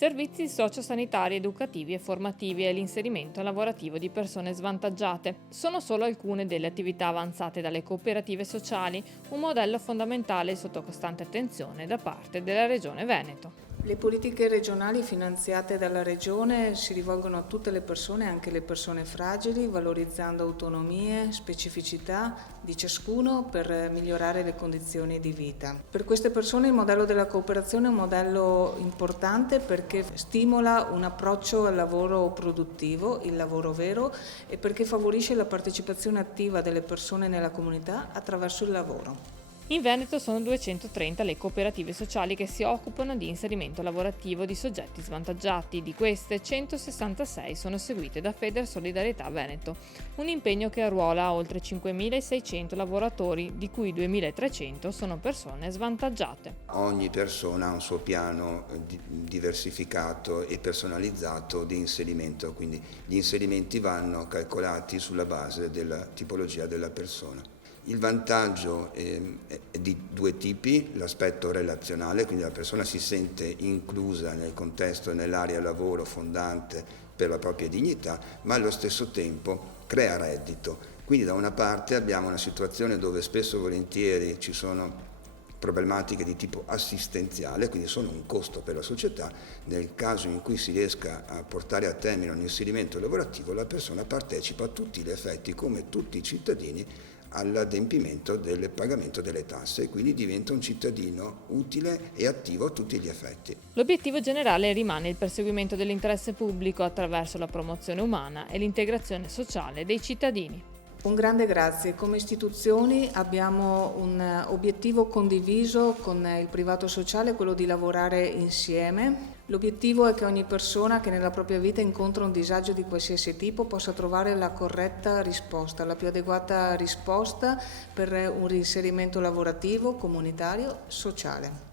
Servizi sociosanitari, educativi e formativi e l'inserimento lavorativo di persone svantaggiate. Sono solo alcune delle attività avanzate dalle cooperative sociali, un modello fondamentale sotto costante attenzione da parte della Regione Veneto. Le politiche regionali finanziate dalla Regione si rivolgono a tutte le persone, anche le persone fragili, valorizzando autonomie, specificità di ciascuno per migliorare le condizioni di vita. Per queste persone il modello della cooperazione è un modello importante perché stimola un approccio al lavoro produttivo, il lavoro vero, e perché favorisce la partecipazione attiva delle persone nella comunità attraverso il lavoro. In Veneto sono 230 le cooperative sociali che si occupano di inserimento lavorativo di soggetti svantaggiati. Di queste, 166 sono seguite da Feder Solidarietà Veneto, un impegno che arruola oltre 5.600 lavoratori, di cui 2.300 sono persone svantaggiate. Ogni persona ha un suo piano diversificato e personalizzato di inserimento, quindi gli inserimenti vanno calcolati sulla base della tipologia della persona. Il vantaggio è di due tipi: l'aspetto relazionale, quindi la persona si sente inclusa nel contesto e nell'area lavoro fondante per la propria dignità, ma allo stesso tempo crea reddito. Quindi da una parte abbiamo una situazione dove spesso e volentieri ci sono problematiche di tipo assistenziale, quindi sono un costo per la società. Nel caso in cui si riesca a portare a termine un inserimento lavorativo, la persona partecipa a tutti gli effetti, come tutti i cittadini, all'adempimento del pagamento delle tasse, e quindi diventa un cittadino utile e attivo a tutti gli effetti. L'obiettivo generale rimane il perseguimento dell'interesse pubblico attraverso la promozione umana e l'integrazione sociale dei cittadini. Un grande grazie. Come istituzioni abbiamo un obiettivo condiviso con il privato sociale, quello di lavorare insieme. L'obiettivo è che ogni persona che nella propria vita incontra un disagio di qualsiasi tipo possa trovare la corretta risposta, la più adeguata risposta per un reinserimento lavorativo, comunitario, sociale.